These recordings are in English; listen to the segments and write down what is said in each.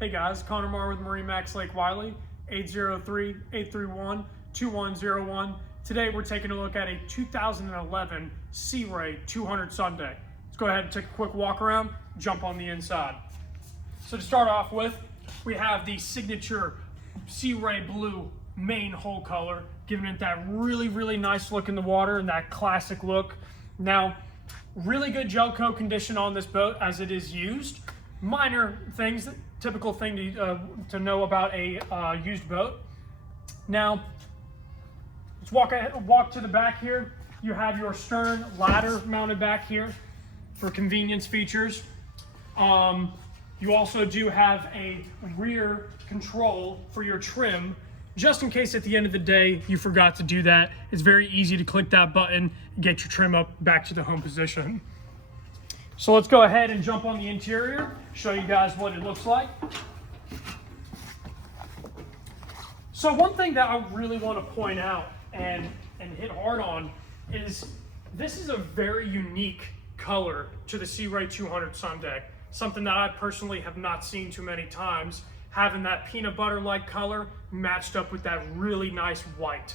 Hey guys, Connor Marr with MarineMax Lake Wylie, 803-831-2101. Today we're taking a look at a 2011 Sea Ray 200 Sundeck. Let's go ahead and take a quick walk around, jump on the inside. So to start off with, we have the signature Sea Ray blue main hull color, giving it that really nice look in the water and that classic look. Now, really good gel coat condition on this boat as it is used. Minor things, typical thing to know about a used boat. Now, let's walk to the back here. You have your stern ladder mounted back here for convenience features. You also do have a rear control for your trim, just in case at the end of the day you forgot to do that. It's very easy to click that button and get your trim up back to the home position. So let's go ahead and jump on the interior, show you guys what it looks like. So one thing that I really want to point out and hit hard on is this is a very unique color to the Sea Ray 200 Sundeck. Something that I personally have not seen too many times, having that peanut butter-like color matched up with that really nice white.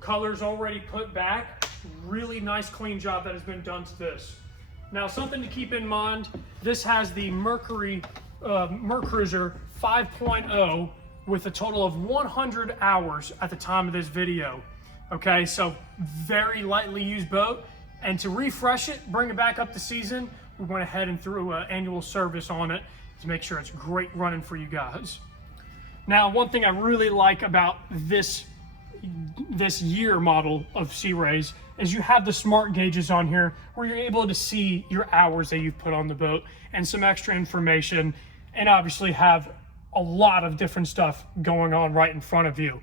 Colors already put back, really nice clean job that has been done to this. Now, something to keep in mind, this has the Mercruiser 5.0 with a total of 100 hours at the time of this video. Okay, so very lightly used boat. And to refresh it, bring it back up to season, we went ahead and threw an annual service on it to make sure it's great running for you guys. Now, one thing I really like about this year model of Sea Rays is you have the smart gauges on here where you're able to see your hours that you've put on the boat and some extra information, and obviously have a lot of different stuff going on right in front of you.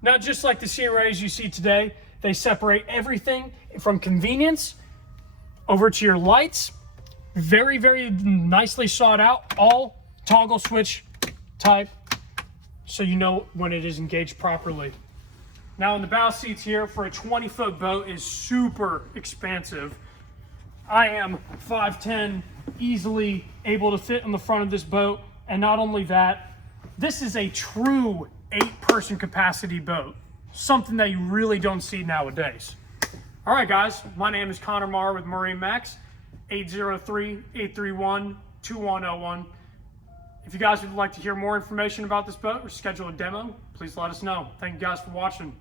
Now, just like the Sea Rays you see today, they separate everything from convenience over to your lights. Very nicely sought out, all toggle switch type, so you know when it is engaged properly. Now, in the bow seats here, for a 20-foot boat, is super expansive. I am 5'10", easily able to fit in the front of this boat. And not only that, this is a true 8-person capacity boat, something that you really don't see nowadays. All right, guys, my name is Connor Marr with MarineMax, 803-831-2101. If you guys would like to hear more information about this boat or schedule a demo, please let us know. Thank you guys for watching.